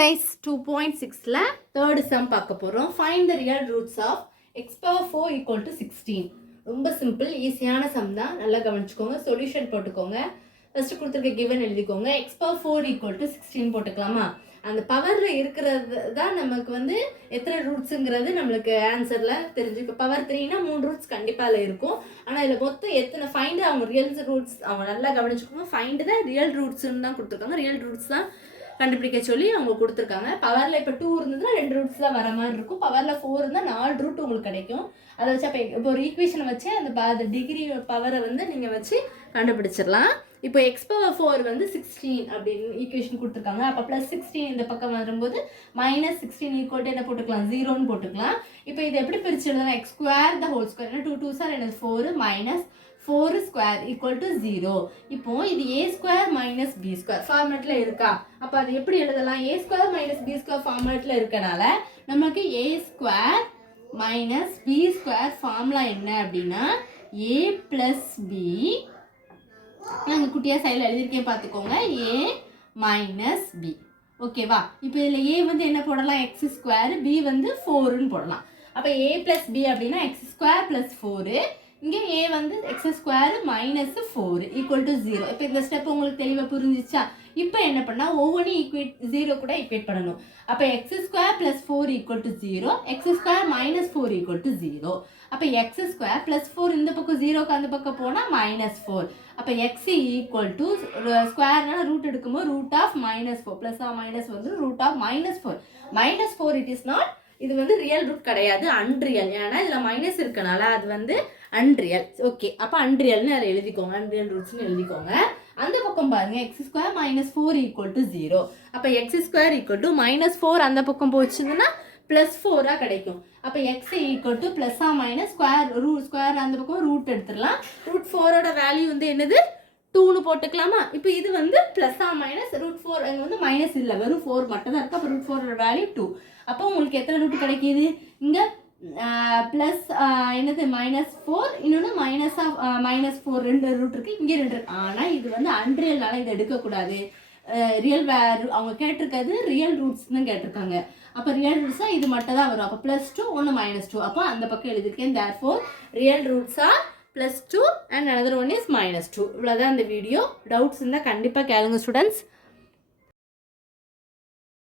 Exercise 2.6ல third sum பார்க்க போறோம். Find the real roots of x power 4 equal to 16. ரொம்ப simple, ஈஸியான some தான். நல்லா கவனிச்சுக்கோங்க. சொல்யூஷன் போட்டுக்கோங்க. ஃபர்ஸ்ட் கொடுத்துருக்க கிவன் எழுதிக்கோங்க. x power 4 equal to 16 போட்டுக்கலாமா? அந்த பவர்ல இருக்கிறது தான் நமக்கு வந்து எத்தனை ரூட்ஸுங்கிறது நம்மளுக்கு ஆன்சர்ல தெரிஞ்சுக்க. பவர் 3னா 3 ரூட்ஸ் கண்டிப்பாக இருக்கும். ஆனால் இதில் மொத்தம் எத்தனை ஃபைண்ட் அவங்க ரியல் ரூட்ஸ் அவங்க நல்லா கவனிச்சுக்கோங்க. ஃபைண்ட் தான் ரியல் ரூட்ஸ்ன்னு தான் கொடுத்துருக்காங்க. ரியல் ரூட்ஸ் தான் கண்டுபிடிக்க சொல்லி அவங்க கொடுத்துருக்காங்க. பவரில் இப்போ 2 இருந்ததுன்னா 2 ரூட்ஸ் தான் வர மாதிரி இருக்கும். பவரில் 4 இருந்தால் 4 ரூட் உங்களுக்கு கிடைக்கும். அதை வச்சு இப்போ ஒரு ஈக்குவேஷனை வச்சு அந்த டிகிரி பவரை வந்து நீங்கள் வச்சு கண்டுபிடிச்சிடலாம். இப்போ x பவர் 4 வந்து 16 அப்படின்னு ஈக்குவேஷன் கொடுத்துருக்காங்க. அப்போ +16 இந்த பக்கம் வரும்போது -16 ஈக்குவல் என்ன போட்டுக்கலாம், 0ன்னு போட்டுக்கலாம். இப்போ இதை எப்படி பிரிச்சு எழுதலாம், x square the whole square, 2 2 sir எனக்கு 4 -4 ஸ்கொயர் ஈக்குவல் டு 0. இப்போ இது a square minus b square ஃபார்மேட்ல இருக்கா? அப்போ அது எப்படி எழுதலாம், a square minus b square ஃபார்மேட்ல இருக்கனால நமக்கு a square minus b square formula என்ன அப்படின்னா a + b, நாங்கள் குட்டியாக சைடில் எழுதியிருக்கேன் பார்த்துக்கோங்க, a மைனஸ் b. ஓகேவா? இப்போ இதில் a வந்து என்ன போடலாம், x ஸ்கொயர், b வந்து 4ன்னு போடலாம். அப்போ a + b அப்படின்னா x ஸ்கொயர் + 4, இங்கே a வந்து x square minus 4 equal to 0. இப்போ இந்த ஸ்டெப் உங்களுக்கு தெளிவாக புரிஞ்சிச்சா? இப்போ என்ன பண்ணால் ஒவ்வொன்றும் 0 கூட ஈக்குவேட் பண்ணணும். அப்போ x square + 4 equal to 0, x square - 4 equal to 0. அப்போ x ஸ்கொயர் + 4 இந்த பக்கம் 0க்கு அந்த பக்கம் போனால் -4. அப்போ x ஈக்குவல் டு ஸ்கொயர்னால ரூட் எடுக்கும்போது √(-4) ப்ளஸ் மைனஸ் வந்து √(-4). -4 இட் இஸ் நாட், இது வந்து ரியல் ரூட் கிடையாது, அன்ரியல். ஏன்னா இதில் மைனஸ் இருக்கனால அது வந்து அன்ரியல். ஓகே, அப்போ அன்ரியல்னு அதை எழுதிக்கோங்க, அன்ரியல் ரூட்ஸ்னு எழுதிக்கோங்க. அந்த பக்கம் பாருங்க, x ஸ்கொயர் -4 ஈக்குவல் டு 0. அப்போ x ஸ்கொயர் ஈக்குவல் டு -4 அந்த பக்கம் போச்சுன்னா +4 கிடைக்கும். அப்போ x ஈக்குவல் டு +-, ஸ்கொயர் அந்த பக்கம் ரூட் எடுத்துடலாம். √4 வேல்யூ வந்து என்னது, 2ன்னு போட்டுக்கலாமா? இப்போ இது வந்து +-, அங்கே வந்து மைனஸ் இல்லை, வெறும் 4 மட்டும் தான் இருக்குது. அப்போ √4 வேல்யூ 2. அப்போ உங்களுக்கு எத்தனை ரூட் கிடைக்கிது, இங்கே ப்ளஸ் என்னது -4, இன்னொன்று -4, 2 ரூட் இருக்குது, இங்கே 2 இருக்குது. ஆனால் இது வந்து அன்ரியல்னால இதை எடுக்கக்கூடாது. ரியல் அவங்க கேட்டிருக்கிறது ரியல் ரூட்ஸ் தான் கேட்டிருக்காங்க. அப்போ ரியல் ரூட்ஸாக இது மட்டும் தான் வரும். அப்போ +2, ஒன்று -2. அப்போ அந்த பக்கம் எழுதியிருக்கேன். தேர்ஃபோர் ரியல் ரூட்ஸாக +2 அண்ட் another one is -2. இவ்வளோதான் இந்த வீடியோ. டவுட்ஸ் இருந்தால் கண்டிப்பாக கேளுங்க ஸ்டூடெண்ட்ஸ்.